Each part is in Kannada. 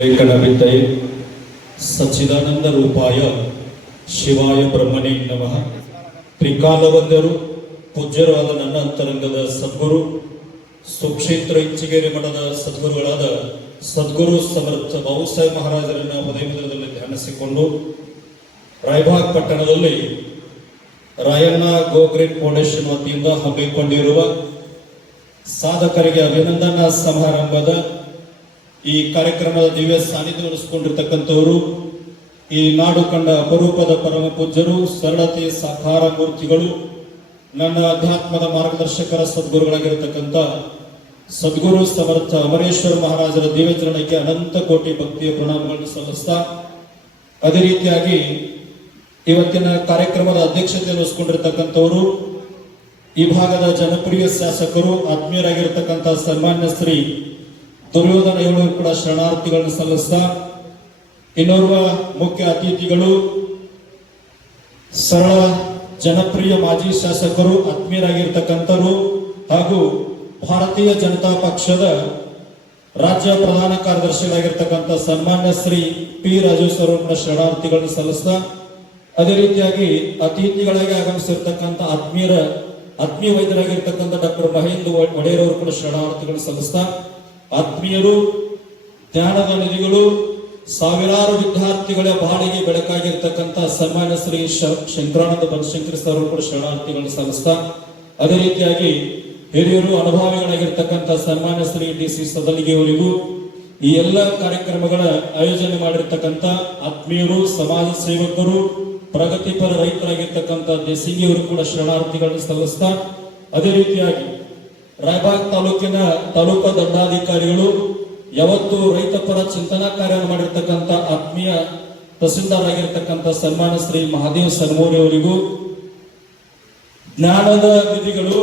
ಏಕನವಿದ್ಯೈ ಸಚ್ಚಿದಾನಂದ ರೂಪಾಯ ಶಿವಾಯ ಬ್ರಹ್ಮಣೇ ನಮಃ. ತ್ರಿಕಾಲವಂದ್ಯರು ಪೂಜ್ಯರು ಆದ ನನ್ನ ಅಂತರಂಗದ ಸದ್ಗುರು ಸುಕ್ಷೇತ್ರ ಇಚ್ಚಿಗೇರಿ ಮಠದ ಸದ್ಗುರುಗಳಾದ ಸದ್ಗುರು ಸಮರ್ಥ ಬಾಬುಸಾಹೇಬ್ ಮಹಾರಾಜರನ್ನ ಹೃದಯದಲ್ಲಿ ಧ್ಯಾನಿಸಿಕೊಂಡು ರಾಯಬಾಗ್ ಪಟ್ಟಣದಲ್ಲಿ ರಾಯಣ್ಣ ಗೋಗ್ರೇಟ್ ಫೌಂಡೇಶನ್ ವತಿಯಿಂದ ಹಮ್ಮಿಕೊಂಡಿರುವ ಸಾಧಕರಿಗೆ ಅಭಿನಂದನಾ ಸಮಾರಂಭದ ಈ ಕಾರ್ಯಕ್ರಮದ ದಿವ್ಯ ಸಾನ್ನಿಧ್ಯ ವಹಿಸಿಕೊಂಡಿರ್ತಕ್ಕಂಥವರು ಈ ನಾಡು ಕಂಡ ಅಪರೂಪದ ಪರಮ ಪೂಜ್ಯರು, ಸರಳತೆ ಸಾಕಾರ ಮೂರ್ತಿಗಳು, ನನ್ನ ಅಧ್ಯಾತ್ಮದ ಮಾರ್ಗದರ್ಶಕರ ಸದ್ಗುರುಗಳಾಗಿರತಕ್ಕಂಥ ಸದ್ಗುರು ಸಮರ್ಥ ಅಮರೇಶ್ವರ ಮಹಾರಾಜರ ದಿವ್ಯಚರಣಕ್ಕೆ ಅನಂತ ಕೋಟಿ ಭಕ್ತಿಯ ಪ್ರಣಾಮಗಳನ್ನು ಸಲ್ಲಿಸ್ತಾ, ಅದೇ ರೀತಿಯಾಗಿ ಇವತ್ತಿನ ಕಾರ್ಯಕ್ರಮದ ಅಧ್ಯಕ್ಷತೆಯನ್ನು ವಹಿಸಿಕೊಂಡಿರ್ತಕ್ಕಂಥವರು ಈ ಭಾಗದ ಜನಪ್ರಿಯ ಶಾಸಕರು, ಆತ್ಮೀಯರಾಗಿರ್ತಕ್ಕಂಥ ಸನ್ಮಾನ್ಯ ಶ್ರೀ ದುರ್ಯೋಧನ ಇವರು ಕೂಡ ಶರಣಾರ್ಥಿಗಳನ್ನು ಸಲ್ಲಿಸ್ತಾ, ಇನ್ನೋರ್ವ ಮುಖ್ಯ ಅತಿಥಿಗಳು ಸರಳ ಜನಪ್ರಿಯ ಮಾಜಿ ಶಾಸಕರು, ಆತ್ಮೀಯರಾಗಿರ್ತಕ್ಕಂಥವರು ಹಾಗೂ ಭಾರತೀಯ ಜನತಾ ಪಕ್ಷದ ರಾಜ್ಯ ಪ್ರಧಾನ ಕಾರ್ಯದರ್ಶಿಗಳಾಗಿರ್ತಕ್ಕಂಥ ಸನ್ಮಾನ್ಯ ಶ್ರೀ ಪಿ ರಾಜು ಸರ್ ಕೂಡ ಶರಣಾರ್ಥಿಗಳನ್ನು ಸಲ್ಲಿಸ್ತಾ, ಅದೇ ರೀತಿಯಾಗಿ ಅತಿಥಿಗಳಾಗಿ ಆಗಮಿಸಿರ್ತಕ್ಕಂಥ ಆತ್ಮೀಯ ವೈದ್ಯರಾಗಿರ್ತಕ್ಕಂಥ ಡಾಕ್ಟರ್ ಮಹೇಂದ್ರ ಒಡೆಯರ್ ಅವರು ಕೂಡ ಶರಣಾರ್ಥಿಗಳನ್ನು ಸಲ್ಲಿಸ್ತಾ, ಆತ್ಮೀಯರು, ಜ್ಞಾನದ ನಿಧಿಗಳು, ಸಾವಿರಾರು ವಿದ್ಯಾರ್ಥಿಗಳ ಬಾಳಿಗೆ ಬೆಳಕಾಗಿರ್ತಕ್ಕಂಥ ಸನ್ಮಾನ್ಯ ಶ್ರೀ ಶಂಕರಾನಂದ ಬನಶಂಕರಿ ಸರ್ ಕೂಡ ಶರಣಾರ್ಥಿಗಳನ್ನು ಸಲ್ಲಿಸ್ತಾ, ಅದೇ ರೀತಿಯಾಗಿ ಹಿರಿಯರು, ಅನುಭವಿಗಳಾಗಿರ್ತಕ್ಕಂಥ ಸನ್ಮಾನ್ಯ ಶ್ರೀ DC ಸದಲಿಗೆ ಅವರಿಗೂ, ಈ ಎಲ್ಲ ಕಾರ್ಯಕ್ರಮಗಳ ಆಯೋಜನೆ ಮಾಡಿರ್ತಕ್ಕಂಥ ಆತ್ಮೀಯರು, ಸಮಾಜ ಸೇವಕರು, ಪ್ರಗತಿಪರ ರೈತರಾಗಿರ್ತಕ್ಕಂಥ ದೇಸಿಂಗಿ ಅವರು ಕೂಡ ಶರಣಾರ್ಥಿಗಳನ್ನು ಸಲ್ಲಿಸ್ತಾ, ಅದೇ ರೀತಿಯಾಗಿ ರಾಯಬಾಗ್ ತಾಲೂಕಿನ ತಾಲೂಕಾ ದಂಡಾಧಿಕಾರಿಗಳು, ಯಾವತ್ತು ರೈತ ಪರ ಚಿಂತನಾ ಕಾರ್ಯವನ್ನು ಮಾಡಿರ್ತಕ್ಕಂಥ ಆತ್ಮೀಯ ತಹಸೀಲ್ದಾರ್ ಆಗಿರ್ತಕ್ಕಂಥ ಸನ್ಮಾನ್ಯ ಶ್ರೀ ಮಹಾದೇವ್ ಸನ್ಮೋರಿ ಅವರಿಗೂ, ಜ್ಞಾನದ ನಿಧಿಗಳು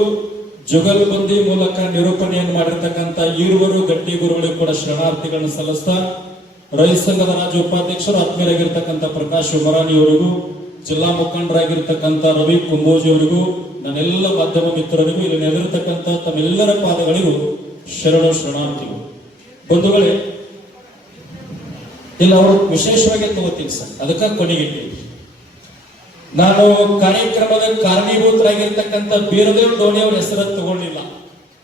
ಜುಗಲ್ಬಂದಿ ಮೂಲಕ ನಿರೂಪಣೆಯನ್ನು ಮಾಡಿರ್ತಕ್ಕಂಥ ಈರುವರು ಗಟ್ಟಿ ಗುರುಗಳಿಗೂ ಕೂಡ ಶರಣಾರ್ಥಿಗಳನ್ನು ಸಲ್ಲಿಸ್ತಾ, ರೈತ ಸಂಘದ ರಾಜ್ಯ ಉಪಾಧ್ಯಕ್ಷರು ಆತ್ಮೀಯರಾಗಿರ್ತಕ್ಕಂಥ ಪ್ರಕಾಶ್ ಉಮರಾನಿ ಅವರಿಗೂ, ಜಿಲ್ಲಾ ಮುಖಂಡರಾಗಿರ್ತಕ್ಕಂಥ ರವಿ ಕುಂಬೋಜಿ ಅವರಿಗೂ, ನನ್ನೆಲ್ಲ ಮಾಧ್ಯಮ ಮಿತ್ರರಿಗೂ, ಇಲ್ಲಿ ನೆಲೆದಿರ್ತಕ್ಕಂಥ ತಮ್ಮೆಲ್ಲರ ಪಾದಗಳಿಗೂ ಶರಣಾರ್ಥಿಗಳು. ಬಂಧುಗಳೇ, ಇಲ್ಲಿ ಅವರು ವಿಶೇಷವಾಗಿ ತಗೋತೀನಿ ಸರ್, ಅದಕ್ಕೆ ಕೊನೆಗಿಟ್ಟಿವಿ. ನಾನು ಕಾರ್ಯಕ್ರಮದ ಕಾರಣೀಭೂತರಾಗಿರ್ತಕ್ಕಂಥ ಬೀರದೇವ್ ಡೋಣಿ ಅವ್ರ ಹೆಸರು ತಗೊಳ್ಳಿಲ್ಲ.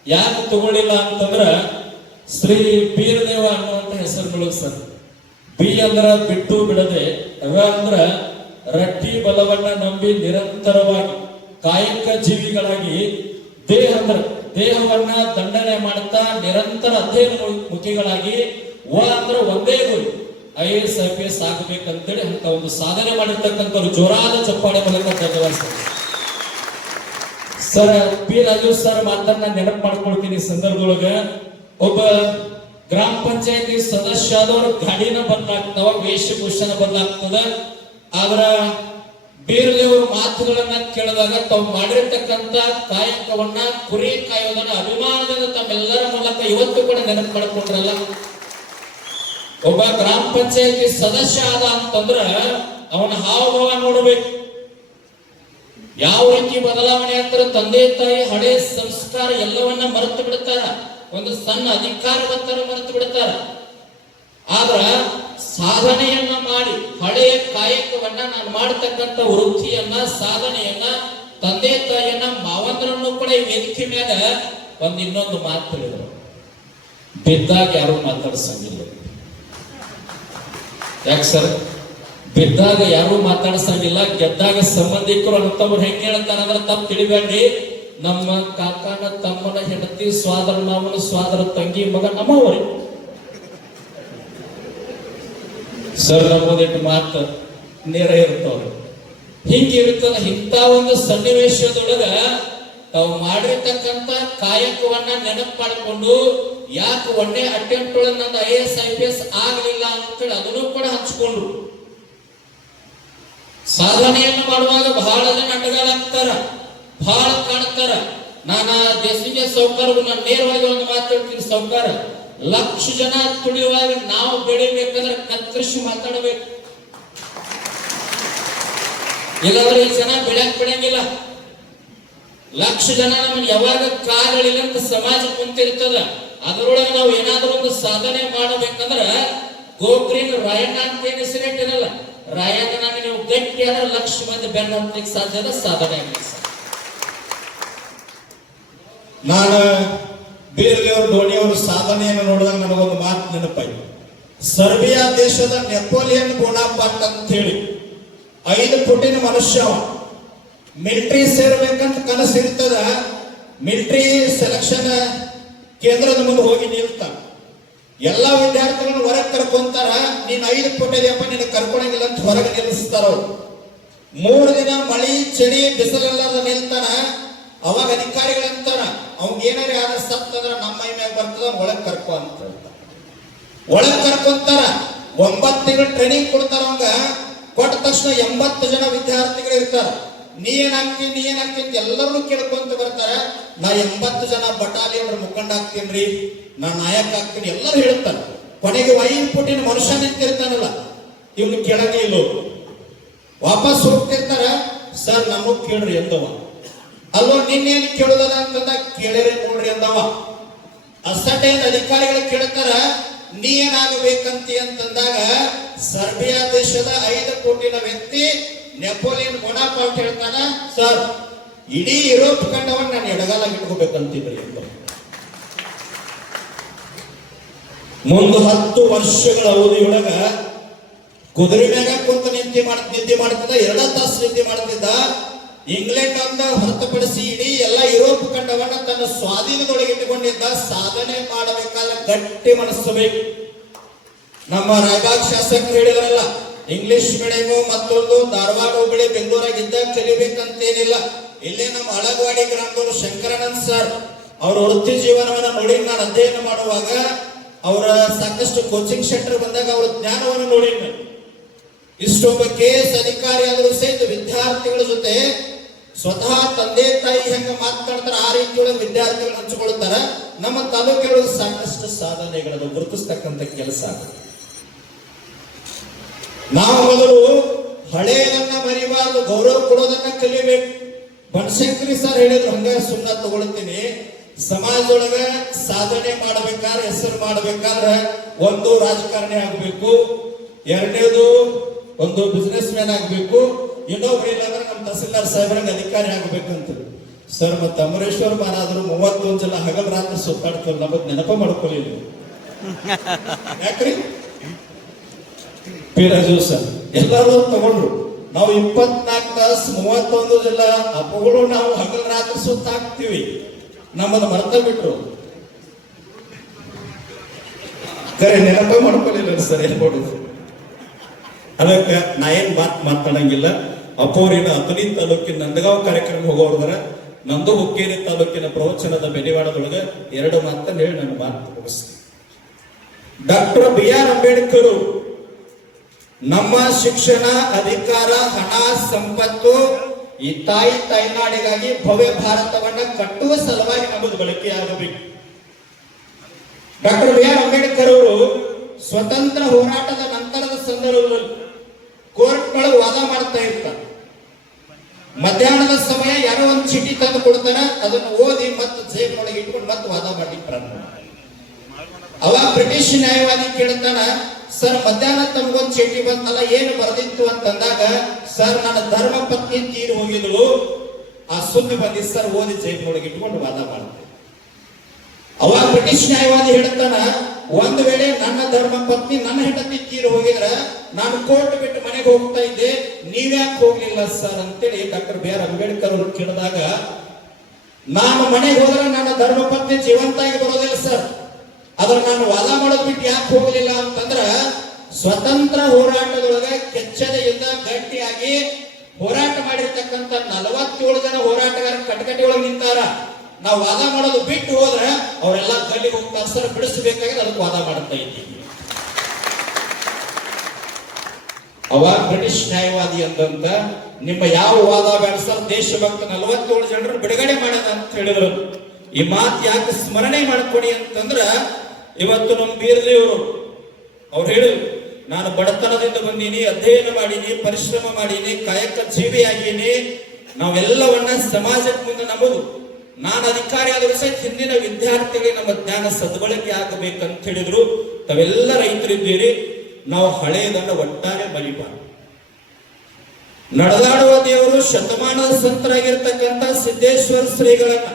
ಯಾಕೆ ತಗೊಳ್ಳಿಲ್ಲ ಅಂತಂದ್ರ ಶ್ರೀ ಬೀರದೇವ ಅನ್ನುವಂತ ಹೆಸರುಗಳು ಸರ್. ಬಿ ಅಂದ್ರ ಬಿಟ್ಟು ಬಿಡದೆ, ರ ಅಂದ್ರ ರಟ್ಟಿ ಬಲವನ್ನ ನಂಬಿ ನಿರಂತರವಾಗಿ ಕಾಯಕ ಜೀವಿಗಳಾಗಿ, ದೇಹವನ್ನ ದಂಡನೆ ಮಾಡ್ತಾ ನಿರಂತರ ಅಧ್ಯಯನ ಮುಖಿಗಳಾಗಿ, ಅಂದ್ರ ಒಂದೇ ಗುರಿ IAS IPS ಆಗಬೇಕಂತೇಳಿ ಅಂತ ಒಂದು ಸಾಧನೆ ಮಾಡಿರ್ತಕ್ಕಂಥವ್ರು ಜೋರಾದ ಚಪ್ಪಾಳೆ ಮೂಲಕ ಧನ್ಯವಾದ ಸರ್. ಪಿ ರಾಜು ಸರ್ ಮಾತನ್ನ ನೆನಪು ಮಾಡ್ಕೊಳ್ತೀನಿ ಸಂದರ್ಭದೊಳಗ. ಒಬ್ಬ ಗ್ರಾಮ ಪಂಚಾಯತಿ ಸದಸ್ಯ ಆದವರು ಗಾಡಿನ ಬದಲಾಗ್ತಾವ, ವೇಷಭೂಷಣ ಬದಲಾಗ್ತದ. ಆದ್ರ ಬೀರದೇವರ ಮಾತುಗಳನ್ನ ಕೇಳಿದಾಗ ತಾವು ಮಾಡಿರ್ತಕ್ಕಂಥ ಕಾಯಕವನ್ನ, ಕುರಿ ಕಾಯೋದನ್ನ ಅಭಿಮಾನದಿಂದ ತಮ್ಮೆಲ್ಲರ ಮೂಲಕ ಇವತ್ತು ಕೂಡ ನೆನಪು ಮಾಡ್ಕೊಂಡ್ರಲ್ಲ. ಒಬ್ಬ ಗ್ರಾಮ ಪಂಚಾಯತಿ ಸದಸ್ಯ ಆದ ಅಂತಂದ್ರ ಅವನ ಹಾವಭಾವ ನೋಡಬೇಕು. ಯಾವ ರೀತಿ ಬದಲಾವಣೆ ಆಗ್ತಾರೆ, ತಂದೆ ತಾಯಿ ಹಳೆ ಸಂಸ್ಕಾರ ಎಲ್ಲವನ್ನ ಮರೆತು ಬಿಡ್ತಾರ, ಒಂದು ಸಣ್ಣ ಅಧಿಕಾರವಂತರ ಮರೆತು ಬಿಡ್ತಾರ. ಆದ್ರ ಸಾಧನೆಯನ್ನ ಮಾಡಿ, ಹಳೆಯ ಕಾಯಕವನ್ನ ನಾನು ಮಾಡತಕ್ಕಂಥ ವೃತ್ತಿಯನ್ನ, ಸಾಧನೆಯನ್ನ, ತಂದೆ ತಾಯಿಯನ್ನ, ಮಾವಂದ್ರನ್ನು ಕೂಡ ಈ ವೇದಿಕೆ ಮೇಲೆ ಇನ್ನೊಂದು ಮಾತು ಹೇಳಿದ್ರು, ಬಿದ್ದಾಗ ಯಾರು ಮಾತಾಡ್ಸಂಗಿಲ್ಲ. ಯಾಕೆ ಸರ್? ಬಿದ್ದಾಗ ಯಾರು ಮಾತಾಡ್ಸಂಗಿಲ್ಲ, ಗೆದ್ದಾಗ ಸಂಬಂಧಿಕರು ಅಂತವ್ರು ಹೆಂಗ್ ಹೇಳ್ತಾರ ಅಂದ್ರೆ ತಪ್ಪು ತಿಳಿಬೇಡ್ರಿ. ನಮ್ಮ ಕಾಕನ ತಮ್ಮನ ಹೆಂಡತಿ, ಸ್ವಾದರ ಮಾವನ ಸ್ವಾದರ ತಂಗಿ ಮಗ ನಮ್ಮವರೇ ಸರ್. ನಮ್ಮದಿಟ್ಟು ಮಾತು ನೇರ ಇರ್ತವ್ರು, ಹಿಂಗಿರ್ತದ. ಇಂಥ ಒಂದು ಸನ್ನಿವೇಶದೊಳಗ ತಾವು ಮಾಡಿರ್ತಕ್ಕಂಥ ಕಾಯಕವನ್ನ ನೆನಪು ಮಾಡಿಕೊಂಡು, ಯಾಕೆ ಒಂದೇ ಅಟೆಂಪ್ಟ್ ಒಳಗೆ ನಂದು IAS IPS ಆಗಲಿಲ್ಲ ಅಂತೇಳಿ ಅದನ್ನು ಕೂಡ ಹಂಚ್ಕೊಂಡ್ರು. ಸಾಧನೆಯನ್ನು ಮಾಡುವಾಗ ಬಹಳ ಜನ ಅಡ್ಡಗಾಲಾಗ್ತಾರ, ಬಹಳ ಕಾಣ್ತಾರ. ನಾನು ದೇಶಿಗೆ ಸೌಕರ್ಯ ನಾನು ನೇರವಾಗಿ ಒಂದು ಮಾತು ಹೇಳ್ತೀನಿ, ಸೌಕರ್ಯ 1,00,000 ಜನ ತುಳಿಯುವಾಗ ನಾವು ಬೆಳಿಬೇಕಂದ್ರೆ ಕತ್ತರಿಸಿ ಮಾತಾಡಬೇಕು. ಇಲ್ಲಾಂದ್ರೆ ಈ ಜನ ಬೆಳೆಯಕ್ ಬಿಡಂಗಿಲ್ಲ. 1,00,000 ಜನ ನಮ್ಮನ್ನು ಯಾವಾಗ ಕಾಲಿಲ್ಲ ಅಂತ ಸಮಾಜ ಕುಂತಿರ್ತದ. ಅದರೊಳಗೆ ನಾವು ಏನಾದರೂ ಒಂದು ಸಾಧನೆ ಮಾಡಬೇಕಂದ್ರೆ ಗೋಗ್ರೀನ್ ರಾಯಣ್ಣ ಅಂತ ಏನು ಹೆಸರಿಟ್ಟಿರಲ್ಲ. ರಾಯಣ್ಣನ ನೀವು ಗಟ್ಟಿಯಾದ ಲಕ್ಷ ಮಂದಿ ಬೆನ್ನ ಹತ್ತಲಿಕ್ಕೆ ಸಾಧ್ಯದ ಸಾಧನೆ ಆಗಲಿ. ನಾನು ಬೀರ್ಲಿಯವ್ರ ಧೋನಿಯವ್ರ ಸಾಧನೆಯನ್ನು ನೋಡಿದಾಗ ನನಗೊಂದು ಮಾತು ನೆನಪಾಯ್ತು. ಸರ್ಬಿಯಾ ದೇಶದ ನೆಪೋಲಿಯನ್ ಬೋನಾಪಾರ್ಟ್ ಅಂತ ಹೇಳಿ 5 ಫುಟಿನ ಮನುಷ್ಯ, ಮಿಲಿಟರಿ ಸೇರ್ಬೇಕಂತ ಕನಸಿರ್ತದ. ಮಿಲಿಟರಿ ಸೆಲೆಕ್ಷನ್ ಕೇಂದ್ರದ ಮುಂದೆ ಹೋಗಿ ನಿಲ್ತಾನ. ಎಲ್ಲಾ ವಿದ್ಯಾರ್ಥಿಗಳನ್ನು ಹೊರಗೆ ಕರ್ಕೊಂತಾರ. ನೀನ್ 5 ಫುಟ್ ಇದೆಯಪ್ಪ, ನಿನ್ನ ಕರ್ಕೊಳಂಗಿಲ್ಲ ಅಂತ ಹೊರಗೆ ನಿಲ್ಲಿಸ್ತಾರ ಅವ್ರು. 3 ದಿನ ಮಳಿ ಚಳಿ ಬಿಸಿಲೆಲ್ಲ ನಿಲ್ತಾನ. ಅವಾಗ ಅಧಿಕಾರಿಗಳಂತಾರ, ಅವ್ಗೆ ಏನಾರ ಆದ್ರೆ ಸತ್ತಂದ್ರ ನಮ್ಮ ಮೈ ಮ್ಯಾಗ ಬರ್ತದ, ಒಳಗ್ ಕರ್ಕೊ ಅಂತ ಹೇಳ್ತಾರ. ಒಳಗ್ ಕರ್ಕೊಂತಾರ. 9 ತಿಂಗಳು ಟ್ರೈನಿಂಗ್ ಕೊಡ್ತಾರ. ಅವಂಗ ಕೊಟ್ಟ ತಕ್ಷಣ 80 ಜನ ವಿದ್ಯಾರ್ಥಿಗಳು ಇರ್ತಾರ. ನೀ ಏನಾಗ್ತೀನಿ ಎಲ್ಲರನ್ನು ಕೇಳ್ಕೊಂತ ಬರ್ತಾರ. ನಾ 80 ಜನ ಬಟಾಲಿಯನ್ ಮುಖಂಡ ಆಗ್ತೀನ್ರಿ, ನಾ ನಾಯಕ ಆಗ್ತೀನಿ ಎಲ್ಲರೂ ಹೇಳ್ತಾರ. ಕೊನೆಗೆ 5 ಫುಟಿನ ಮನುಷ್ಯ ನಿಂತಿರ್ತಾನಲ್ಲ, ಇವ್ನು ಕೇಳಂಗೇ ಇಲ್ಲ. ವಾಪಸ್ ಹೋಗ್ತಿರ್ತಾರ. ಸರ್ ನಮಗ್ ಕೇಳ್ರಿ ಎಂದವ. ಅಲ್ಲೋ ನಿನ್ನೇನು ಕೇಳುದಲ್ಲ ಅಂತಂದ, ಕೇಳಿರಿ ನೋಡ್ರಿ ಅಂದವ. ಅಷ್ಟೇನ್ ಅಧಿಕಾರಿಗಳು ಕೇಳ್ತಾರ, ನೀ ಏನಾಗಬೇಕಂತಿ ಅಂತಂದಾಗ ಸರ್ಬಿಯಾ ದೇಶದ 5 ಕೋಟಿನ ವ್ಯಕ್ತಿ ನೆಪೋಲಿಯನ್ ಬೋನಾಪಾರ್ಟ್ ಹೇಳ್ತಾನ, ಸರ್ ಇಡೀ ಯುರೋಪ್ ಖಂಡವನ್ನು ನಾನು ಎಡಗಾಲ ಇಟ್ಕೋಬೇಕಂತಿದ್ರಿ ಅಂತ. ಮುಂದೆ 10 ವರ್ಷಗಳ ಅವಧಿಯೊಳಗ ಕುದುರೆ ಮ್ಯಾಗ ಕುಂತ ನಿದ್ದೆ ಮಾಡ್ತಿದ್ದ. 2 ತಾಸು ನಿದ್ದೆ ಮಾಡ್ತಿದ್ದ. ಇಂಗ್ಲೆಂಡ್ ಅನ್ನ ಹೊರತುಪಡಿಸಿ ಇಡೀ ಎಲ್ಲ ಯುರೋಪ್ ಖಂಡವನ್ನ ತನ್ನ ಸ್ವಾಧೀನದೊಳಗೆ ಇಟ್ಟುಕೊಂಡಿದ್ದ. ಸಾಧನೆ ಮಾಡಬೇಕಾದ್ರೆ ಗಟ್ಟಿ ಮನಸ್ಸು ಬೇಕು. ನಮ್ಮ ರಾಯಬಾಗ್ ಶಾಸಕರು ಹೇಳಿದ್ರಲ್ಲ, ಇಂಗ್ಲಿಷ್ ಮೀಡಿಯಂ ಮತ್ತೊಂದು ಧಾರವಾಡ ಹುಬ್ಬಳ್ಳಿ ಬೆಂಗಳೂರಾಗಿದ್ದ ಕಲಿಬೇಕಂತೇನಿಲ್ಲ. ಇಲ್ಲೇ ನಮ್ಮ ಅಳಗವಾಡಿ ಗ್ರಾಮದವರು ಶಂಕರಾನಂದ್ ಸರ್ ಅವ್ರ ವೃತ್ತಿ ಜೀವನವನ್ನ ನೋಡಿ ನಾನು ಅಧ್ಯಯನ ಮಾಡುವಾಗ, ಅವರ ಸಾಕಷ್ಟು ಕೋಚಿಂಗ್ ಸೆಂಟರ್ ಬಂದಾಗ ಅವರ ಜ್ಞಾನವನ್ನು ನೋಡಿ ಇಷ್ಟೊಬ್ಬ KS ಅಧಿಕಾರಿ ಆದರೂ ಸಹಿತ ವಿದ್ಯಾರ್ಥಿಗಳ ಜೊತೆ ಸ್ವತಃ ತಂದೆ ತಾಯಿ ಹೆಂಗ ಮಾತನಾಡ್ತಾರೆ ಆ ರೀತಿಯೊಳಗೆ ವಿದ್ಯಾರ್ಥಿಗಳು ಹಂಚಿಕೊಳ್ತಾರ. ನಮ್ಮ ತಾಲೂಕಿನೊಳಗೆ ಸಾಕಷ್ಟು ಸಾಧನೆಗಳನ್ನು ಗುರುತಿಸ್ತಕ್ಕಂಥ ಕೆಲಸ. ನಾವು ಮೊದಲು ಹಳೆಯದನ್ನ ಮರಿಬಾರ್ದು, ಗೌರವ ಕೊಡೋದನ್ನ ಕಲಿಬೇಕು. ಬನಶಂಕರಿ ಸರ್ ಹೇಳಿದ್ರು, ಹಂಗ ಸುಮ್ಮನೆ ತಗೊಳ್ತೀನಿ. ಸಮಾಜದೊಳಗ ಸಾಧನೆ ಮಾಡಬೇಕಾದ್ರೆ, ಹೆಸರು ಮಾಡಬೇಕಾದ್ರೆ ಒಂದು ರಾಜಕಾರಣಿ ಆಗ್ಬೇಕು, ಎರಡನೇದು ಒಂದು ಬಿಸಿನೆಸ್ ಮ್ಯಾನ್ ಆಗ್ಬೇಕು, ಇನ್ನೊಬ್ರು ಇಲ್ಲಾಂದ್ರೆ ನಮ್ಮ ತಹಸೀಲ್ದಾರ್ ಸಾಹೇಬ್ರಂಗ ಅಧಿಕಾರಿ ಆಗ್ಬೇಕಂತ. ಸರ್ ಮತ್ತೆ ಅಮರೇಶ್ವರ್ ಮಾರಾದ್ರು 31 ಜನ ಹಗಲ್ ರಾತ್ರಿ ಸುತ್ತಾಡ್ತಾರೆ, ನಮಗ್ ನೆನಪ ಮಾಡ್ಕೊಳ್ಳಿಲ್ಲ. ಯಾಕ್ರಿ ಪಿರಾಜು ಸರ್ ಎಲ್ಲರೂ ತಗೊಂಡ್ರು. ನಾವು 24 ತಾಸು 31 ಜನ ಅಪ್ಪಗಳು ನಾವು ಹಗಲ್ ರಾತ್ರಿ ಸುತ್ತಾಕ್ತಿವಿ. ನಮ್ಮದು ಮರ್ತ ಬಿಟ್ರು. ಕರೆ ನೆನಪ ಮಾಡ್ಕೊಳ್ಳಿಲ್ಲ ಸರ್ ಹೇಳ್ಕೊಡುದು. ಅದಕ್ಕೆ ನಾ ಏನ್ ಮಾತಾಡಂಗಿಲ್ಲ. ಅಪ್ಪೋರಿನ ಅಥಣಿ ತಾಲೂಕಿನ ನಂದಗಾಂವ್ ಕಾರ್ಯಕ್ರಮ ಹೋಗೋರ್ದಾರ. ನಂದು ಹುಕ್ಕೇರಿ ತಾಲೂಕಿನ ಪ್ರವಚನದ ಬೆನಿವಾಡದೊಳಗೆ 2 ಮಾತನ್ನು ಹೇಳಿ ನನ್ನ ಮಾತು ಮುಗಿಸ್ತೀನಿ. ಡಾಕ್ಟರ್ BR ಅಂಬೇಡ್ಕರ್ ನಮ್ಮ ಶಿಕ್ಷಣ, ಅಧಿಕಾರ, ಹಣ, ಸಂಪತ್ತು ಈ ತಾಯ್ನಾಡಿಗಾಗಿ ಭವ್ಯ ಭಾರತವನ್ನ ಕಟ್ಟುವ ಸಲುವಾಗಿ ನಮ್ಮದು ಬಳಕೆಯಾಗಬೇಕು. ಡಾಕ್ಟರ್ BR ಅಂಬೇಡ್ಕರ್ ಅವರು ಸ್ವತಂತ್ರ ಹೋರಾಟದ ನಂತರದ ಸಂದರ್ಭದಲ್ಲಿ ಕೋರ್ಟ್ ಒಳಗೆ ವಾದ ಮಾಡ್ತಾ ಇರ್ತಾರೆ. ಮಧ್ಯಾಹ್ನದ ಸಮಯ ಯಾರೋ ಒಂದು ಚೀಟಿ ತಂದು ಕೊಡ್ತಾರ, ಅದನ್ನು ಓದಿ ಮತ್ತೆ ಜೇಬಿನೊಳಗೆ ಇಟ್ಕೊಂಡು ಮತ್ತೆ ವಾದ ಮಾಡ್ಲಿಕ್ಕೆ ಪ್ರಾರಂಭ. ಅವಾಗ ಬ್ರಿಟಿಷ್ ನ್ಯಾಯವಾದಿ ಕೇಳ್ತಾನ, ಸರ್ ಮಧ್ಯಾಹ್ನ ತಮಗೊಂದು ಚೀಟಿ ಬಂತಲ್ಲ, ಏನು ಬರೆದಿತ್ತು ಅಂತಂದಾಗ, ಸರ್ ನನ್ನ ಧರ್ಮ ಪತ್ನಿ ತೀರಿ ಹೋಗಿದ್ಲು, ಆ ಸುದ್ದಿ ಬಂದಿದ್ದು ಸರ್, ಓದಿ ಜೇಬಿನೊಳಗೆ ಇಟ್ಕೊಂಡು ವಾದ ಮಾಡ್ತಾರೆ. ಅವಾಗ ಬ್ರಿಟಿಷ್ ನ್ಯಾಯವಾದಿ ಹೇಳ್ತಾನ, ಒಂದು ವೇಳೆ ನನ್ನ ಧರ್ಮ ಪತ್ನಿ ನನ್ನ ಹೆಂಡತಿ ತೀರಿ ಹೋಗಿದ್ರ ನಾನು ಕೋರ್ಟ್ ಬಿಟ್ಟು ಮನೆಗೆ ಹೋಗ್ತಾ ಇದ್ದೆ, ನೀವ್ಯಾಕೆ ಹೋಗ್ಲಿಲ್ಲ ಸರ್ ಅಂತೇಳಿ ಡಾಕ್ಟರ್ BR ಅಂಬೇಡ್ಕರ್ ಅವರು ಕೇಳಿದಾಗ, ನಾನು ಮನೆಗೆ ಹೋದ್ರೆ ನನ್ನ ಧರ್ಮ ಪತ್ನಿ ಜೀವಂತಾಗಿ ಬರೋದಿಲ್ಲ ಸರ್, ಆದ್ರೆ ನಾನು ವಾದ ಮಾಡೋದ್ ಬಿಟ್ಟು ಯಾಕೆ ಹೋಗ್ಲಿಲ್ಲ ಅಂತಂದ್ರ, ಸ್ವತಂತ್ರ ಹೋರಾಟದೊಳಗೆ ಕೆಚ್ಚದೆಯಿಂದ ಗಟ್ಟಿಯಾಗಿ ಹೋರಾಟ ಮಾಡಿರ್ತಕ್ಕಂಥ 47 ಜನ ಹೋರಾಟಗಾರ ಕಟಕಟಿ ಒಳಗೆ ನಿಂತಾರ. ನಾವು ವಾದ ಮಾಡೋದು ಬಿಟ್ಟು ಹೋದ್ರೆ ಅವರೆಲ್ಲ ಗಲ್ಲಿಗೆ ಹೋಗ್ತಾರೆ ಸರ್, ಬಿಡಿಸಬೇಕಾದ್ರೆ ಅದಕ್ಕೆ ವಾದ ಮಾಡ್ತಾ ಇದ್ದೀವಿ. ಅವಾಗ ಬ್ರಿಟಿಷ್ ನ್ಯಾಯವಾದಿ ಅಂದಂತ, ನಿಮ್ಮ ಯಾವ ವಾದ ಬೇಡ ಸರ್, ದೇಶಭಕ್ತ 47 ಜನರನ್ನು ಬಿಡುಗಡೆ ಮಾಡೋಣ ಅಂತ ಹೇಳಿದ್ರು. ಈ ಮಾತು ಯಾಕೆ ಸ್ಮರಣೆ ಮಾಡ್ಕೊಡಿ ಅಂತಂದ್ರ, ಇವತ್ತು ನಮ್ಮ ಬೀರ್ದೇವರು ಅವ್ರು ಹೇಳಿದ್ರು, ನಾನು ಬಡತನದಿಂದ ಬಂದೀನಿ, ಅಧ್ಯಯನ ಮಾಡೀನಿ, ಪರಿಶ್ರಮ ಮಾಡೀನಿ, ಕಾಯಕ ಜೀವಿಯಾಗೀನಿ, ನಾವೆಲ್ಲವನ್ನ ಸಮಾಜಕ್ಕೆ ಮುಂದೆ ನಂಬುದು. ನಾನು ಅಧಿಕಾರಿ ಆದರೂ ಸಹಿತ ಹಿಂದಿನ ವಿದ್ಯಾರ್ಥಿಗಳಿಗೆ ನಮ್ಮ ಜ್ಞಾನ ಸದ್ಬಳಕೆ ಆಗಬೇಕಂತ ಹೇಳಿದ್ರು. ತಾವೆಲ್ಲ ರೈತರಿದ್ದೀರಿ, ನಾವು ಹಳೆಯದನ್ನು ಒಟ್ಟಾರೆ ಮರಿಬಾರದು. ನಡೆದಾಡುವ ದೇವರು ಶತಮಾನದ ಸಂತರಾಗಿರ್ತಕ್ಕಂಥ ಸಿದ್ದೇಶ್ವರ ಶ್ರೀಗಳನ್ನ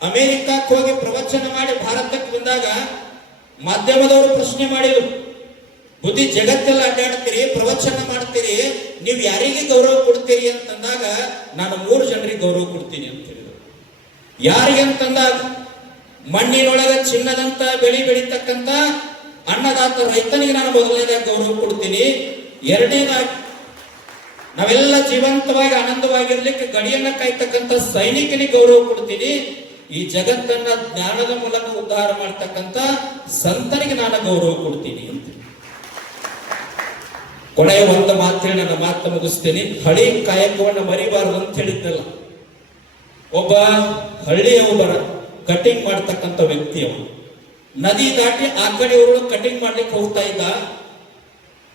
ಅಮೆರಿಕಕ್ಕೆ ಹೋಗಿ ಪ್ರವಚನ ಮಾಡಿ ಭಾರತಕ್ಕೆ ಬಂದಾಗ ಮಾಧ್ಯಮದವರು ಪ್ರಶ್ನೆ ಮಾಡಿದ್ರು, ಬುದ್ಧಿ ಜಗತ್ತೆಲ್ಲ ಅಡ್ಡಾಡ್ತೀರಿ, ಪ್ರವಚನ ಮಾಡ್ತೀರಿ, ನೀವು ಯಾರಿಗೆ ಗೌರವ ಕೊಡ್ತೀರಿ ಅಂತಂದಾಗ ನಾನು 3 ಜನರಿಗೆ ಗೌರವ ಕೊಡ್ತೀನಿ ಅಂತ ಹೇಳಿದ್ರು. ಯಾರಿಗೆ ಅಂತಂದಾಗ ಮಣ್ಣಿನೊಳಗ ಚಿನ್ನದಂತ ಬೆಳಿ ಬೆಳೀತಕ್ಕಂಥ ಅನ್ನದಾತ ರೈತನಿಗೆ ನಾನು ಮೊದಲನೇದಾಗಿ ಗೌರವ ಕೊಡ್ತೀನಿ. ಎರಡನೇದಾಗಿ ನಾವೆಲ್ಲ ಜೀವಂತವಾಗಿ ಆನಂದವಾಗಿರ್ಲಿಕ್ಕೆ ಗಡಿಯನ್ನ ಕಾಯ್ತಕ್ಕಂಥ ಸೈನಿಕನಿಗೆ ಗೌರವ ಕೊಡ್ತೀನಿ. ಈ ಜಗತ್ತನ್ನ ಜ್ಞಾನದ ಮೂಲಕ ಉದ್ಧಾರ ಮಾಡ್ತಕ್ಕಂಥ ಸಂತನಿಗೆ ನಾನು ಗೌರವ ಕೊಡ್ತೀನಿ ಅಂತ. ಕೊನೆಯ ಒಂದು ಮಾತೇಳಿ ನನ್ನ ಮಾತು ಮುಗಿಸ್ತೇನೆ. ಹಳಿ ಕಾಯಕವನ್ನ ಮರಿಬಾರದು ಅಂತ ಹೇಳಿದ್ದಲ್ಲ. ಒಬ್ಬ ಹಳ್ಳಿಯ ಒಬ್ಬರ ಕಟಿಂಗ್ ಮಾಡ್ತಕ್ಕಂಥ ವ್ಯಕ್ತಿ ಅವನು ನದಿ ದಾಟಿ ಆ ಕಡೆ ಊರು ಕಟಿಂಗ್ ಮಾಡ್ಲಿಕ್ಕೆ ಹೋಗ್ತಾ ಇದ್ದ.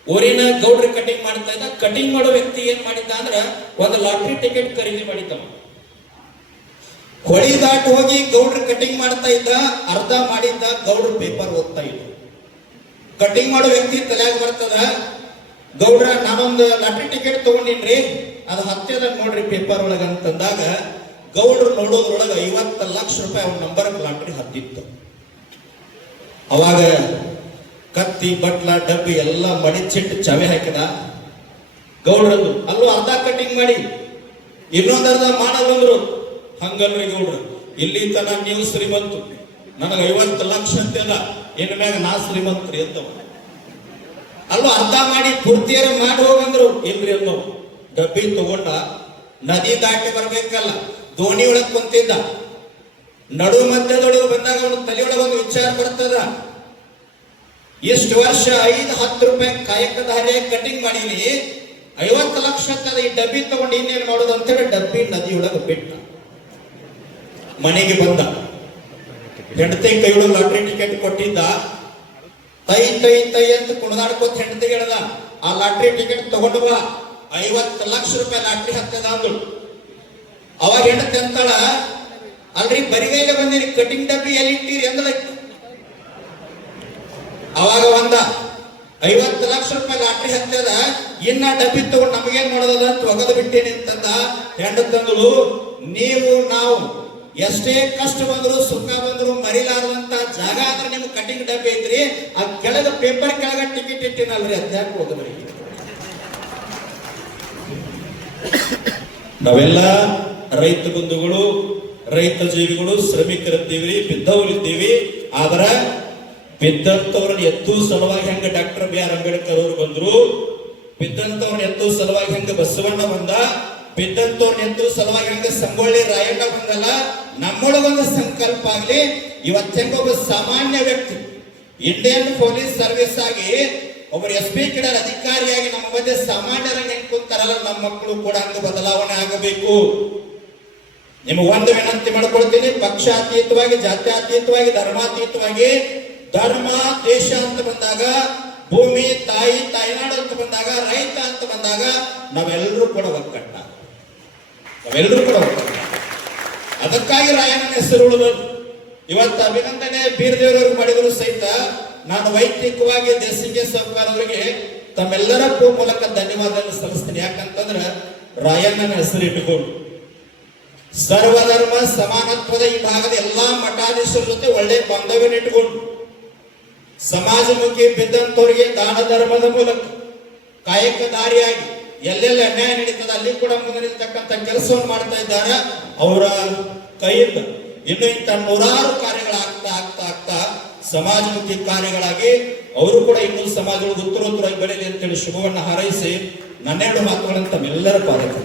ಊರಿನ ಗೌಡ್ರ ಕಟಿಂಗ್ ಮಾಡ್ತಾ ಇದ್ದ. ಕಟಿಂಗ್ ಮಾಡೋ ವ್ಯಕ್ತಿ ಏನ್ ಮಾಡಿದ್ದ ಅಂದ್ರ ಒಂದು ಲಾಟ್ರಿ ಟಿಕೆಟ್ ಖರೀದಿ ಮಾಡಿದ್ದವ. ಹೊಳಿ ದಾಟಿ ಹೋಗಿ ಗೌಡ್ರ ಕಟಿಂಗ್ ಮಾಡ್ತಾ ಇದ್ದ. ಅರ್ಧ ಮಾಡಿದ್ದ ಗೌಡ್ರ ಪೇಪರ್ ಓದ್ತಾ ಇದ್ದ. ಕಟಿಂಗ್ ಮಾಡೋ ವ್ಯಕ್ತಿ ತಲೆಯಾಗ ಬರ್ತದ, ಗೌಡ್ರ ನಾನೊಂದು ಲಾಟ್ರಿ ಟಿಕೆಟ್ ತಗೊಂಡಿನ್ರಿ, ಅದು ಹತ್ತದ ನೋಡ್ರಿ ಪೇಪರ್ ಒಳಗ ಅಂತಂದಾಗ ಗೌಡ್ರು ನೋಡೋದ್ರೊಳಗ 50 ಲಕ್ಷ ರೂಪಾಯಿ ಅವನ ನಂಬರ್ ಲಾಟ್ರಿ ಹತ್ತಿತ್ತು. ಅವಾಗ ಕತ್ತಿ ಬಟ್ಲ ಡಬ್ಬಿ ಎಲ್ಲ ಮಡಿಚಿಟ್ಟು ಚವೆ ಹಾಕಿದ. ಗೌಡ್ರದ್ದು ಅಲ್ಲೂ ಅರ್ಧ ಕಟಿಂಗ್ ಮಾಡಿ ಇನ್ನೊಂದರ್ಧ ಮಾಡಲ್ಲಂದ್ರು. ಹಂಗಲ್ರಿ ಗೌಡ್ರು, ಇಲ್ಲಿ ತನ ನೀವು ಶ್ರೀಮಂತು, ನನಗೆ 50 ಲಕ್ಷ ಅಂತೆಲ್ಲ, ಇನ್ ಮ್ಯಾಗ ನಾ ಶ್ರೀಮಂತ್ರಿ ಅಂತವ. ಅಲ್ಲೂ ಅರ್ಧ ಮಾಡಿ ಪೂರ್ತಿಯರ ಮಾಡಿ ಹೋಗಂದ್ರು. ಇಲ್ರಿ ಅನ್ನೋ ಡಬ್ಬಿ ತಗೊಂಡ ನದಿ ದಾಟಿ ಬರ್ಬೇಕಲ್ಲ, ದೋಣಿ ಒಳಗ್ ಕುಂತಿದ್ದ. ನಡು ಮಧ್ಯದೊಳಗೆ ಬಂದಾಗ ಅವನು ತಲೆಯೊಳಗೆ ಒಂದು ವಿಚಾರ ಬರ್ತದ, ಎಷ್ಟು ವರ್ಷ 5-10 ರೂಪಾಯಿ ಕಾಯಕದಾರಿಯಾಗಿ ಕಟಿಂಗ್ ಮಾಡೀನಿ, 50 ಲಕ್ಷ ಅಂತದ, ಈ ಡಬ್ಬಿ ತಗೊಂಡು ಇನ್ನೇನು ಮಾಡೋದು ಅಂತೇಳಿ ಡಬ್ಬಿ ನದಿಯೊಳಗೆ ಬಿಟ್ಟ. ಮನೆಗೆ ಬಂದ. ಹೆಂಡತಿ ಕೈಯೊಳಗೆ ಲಾಟ್ರಿ ಟಿಕೆಟ್ ಕೊಟ್ಟಿದ್ದ. ತೈ ತೈ ತೈ ಅಂತ ಕುಣದಾಡ್ಕೋತ ಹೆಂಡತಿಗೆ ಹೇಳ್ದ, ಆ ಲಾಟ್ರಿ ಟಿಕೆಟ್ ತಗೊಂಡು ಬಾ, 50 ಲಕ್ಷ ರೂಪಾಯಿ ಲಾಟ್ರಿ ಹತ್ತದ ಅಂದ್ರು. ಅವಾಗ ಹೆಂಡತಿ ಅಂತಾಳ, ಅಲ್ರಿ ಬರಿಗೈಗೆ ಬಂದಿರಿ, ಕಟಿಂಗ್ ಡಬ್ಬಿ ಎಲ್ಲಿ ಇಟ್ಟಿರಿ ಅಂದಳ. ಅವಾಗ ಒಂದ 50 ಲಕ್ಷ ರೂಪಾಯಿ ಲಾಟ್ರಿ ಹತ್ತದ, ಇನ್ನ ಡಬ್ಬಿ ತಗೊಂಡು ನಮಗೇನ್ ಮಾಡೋದಲ್ಲ ಅಂತ ಒಗದು ಬಿಟ್ಟೇನೆ ಅಂತಂದ. ಹೆಂಡತಂದಳು, ನೀವು ನಾವು ಎಷ್ಟೇ ಕಷ್ಟ ಬಂದ್ರು ಸುಖ ಬಂದ್ರು ಮರಿಲಾರದಂತ ಜಾಗ ಅಂದ್ರೆ ನಿಮ್ಗೆ ಕಟಿಂಗ್ ಡಬ್ಬಿ ಐತ್ರಿ, ಆ ಕೆಳಗ ಪೇಪರ್ ಕೆಳಗ ಟಿಕೆಟ್ ಇಟ್ಟಿನಲ್ರಿ, ಅದ್ಯಾಕೆ ಹೋದ್ರಿ. ನಾವೆಲ್ಲ ರೈತ ಬಂಧುಗಳು, ರೈತ ಜೀವಿಗಳು, ಶ್ರಮಿಕರಿದ್ದೀವಿ, ಬಿದ್ದವರಿದ್ದೀವಿ. ಆದ್ರ ಬಿದ್ದಂತವ್ರನ್ನ ಎತ್ತು ಸಲುವಾಗಿ ಹೆಂಗ ಡಾಕ್ಟರ್ ಬಿ ಆರ್ ಅಂಬೇಡ್ಕರ್ ಅವರು ಬಂದ್ರು, ಬಿದ್ದಂತವ್ರನ್ನ ಎತ್ತು ಸಲುವಾಗಿ ಹೆಂಗ ಬಸವಣ್ಣ ಬಂದ, ಬಿದ್ದಂತವ್ರನ್ನ ಎತ್ತು ಸಲುವಾಗಿ ಹೆಂಗ ಸಂಗೊಳ್ಳಿ ರಾಯಣ್ಣ ಬಂದಲ್ಲ, ನಮ್ಮೊಳಗೊಂದು ಸಂಕಲ್ಪ ಆಗ್ಲಿ. ಇವತ್ತೆಂಗೊಬ್ಬ ಸಾಮಾನ್ಯ ವ್ಯಕ್ತಿ ಇಂಡಿಯನ್ ಪೊಲೀಸ್ ಸರ್ವಿಸ್ ಆಗಿ ಒಬ್ಬರು SP ಕೇಡರ್ ಅಧಿಕಾರಿಯಾಗಿ ನಮ್ಮ ಮಧ್ಯೆ ಸಾಮಾನ್ಯರಾಗಿ ಹೆಂಗ್ ಕುಂತಾರಲ್ಲ, ನಮ್ಮ ಮಕ್ಕಳು ಕೂಡ ಹಂಗ ಬದಲಾವಣೆ ಆಗಬೇಕು. ನಿಮಗೆ ಒಂದು ವಿನಂತಿ ಮಾಡ್ಕೊಳ್ತೀನಿ, ಪಕ್ಷಾತೀತವಾಗಿ, ಜಾತ್ಯಾತೀತವಾಗಿ, ಧರ್ಮಾತೀತವಾಗಿ, ಧರ್ಮ ದೇಶ ಅಂತ ಬಂದಾಗ, ಭೂಮಿ ತಾಯಿ ತಾಯ್ನಾಡು ಅಂತ ಬಂದಾಗ, ರೈತ ಅಂತ ಬಂದಾಗ ನಾವೆಲ್ಲರೂ ಕೂಡ ಒಕ್ಕಟ್ಟ, ನಾವೆಲ್ಲರೂ ಕೂಡ ಒಕ್ಕಟ್ಟ. ಅದಕ್ಕಾಗಿ ರಾಯಣ್ಣನ ಹೆಸರು ಉಳಿದದ್ದು. ಇವತ್ತು ಅಭಿನಂದನೆ ಬೀರದೇವರವ್ರಿಗೆ ಮಾಡಿದ್ರು ಸಹಿತ ನಾನು ವೈಯಕ್ತಿಕವಾಗಿ ದೇಸಿಗೆ ಸರ್ಕಾರ ಅವರಿಗೆ ತಮ್ಮೆಲ್ಲರ ಮೂಲಕ ಧನ್ಯವಾದ ಸಲ್ಲಿಸ್ತೀನಿ. ಯಾಕಂತಂದ್ರೆ ರಾಯಣ್ಣನ ಹೆಸರು ಇಟ್ಟುಕೊಂಡು ಸರ್ವಧರ್ಮ ಸಮಾನತ್ವದ ಈ ಭಾಗದ ಎಲ್ಲಾ ಮಠಾಧೀಶರ ಜೊತೆ ಒಳ್ಳೆ ಬಾಂಧವ್ಯ ಇಟ್ಟುಕೊಂಡು ಸಮಾಜಮುಖಿ ಬಿದ್ದಂತವರಿಗೆ ದಾನ ಧರ್ಮದ ಮೂಲಕ ಕಾಯಕದಾರಿಯಾಗಿ ಎಲ್ಲೆಲ್ಲ ಅನ್ಯಾಯ ನಡೀತದ ಅಲ್ಲಿ ಕೂಡ ಮುಂದೆ ನಿಲ್ತಕ್ಕಂಥ ಕೆಲಸವನ್ನು ಮಾಡ್ತಾ ಇದ್ದಾರೆ. ಅವರ ಕೈಯಿಂದ ಇನ್ನು ಇಂಥ ನೂರಾರು ಕಾರ್ಯಗಳಾಗ್ತಾ ಆಗ್ತಾ ಆಗ್ತಾ ಸಮಾಜಮುಖಿ ಕಾರ್ಯಗಳಾಗಿ ಅವರು ಕೂಡ ಇನ್ನೂ ಸಮಾಜಗಳು ಉತ್ತರೋತ್ತರವಾಗಿ ಬೆಳೆಯಲಿ ಅಂತೇಳಿ ಶುಭವನ್ನು ಹಾರೈಸಿ ನನ್ನೆರಡು ಮಾತುಗಳನ್ನು ತಮ್ಮೆಲ್ಲರ ಪಾದಕ್ಕೆ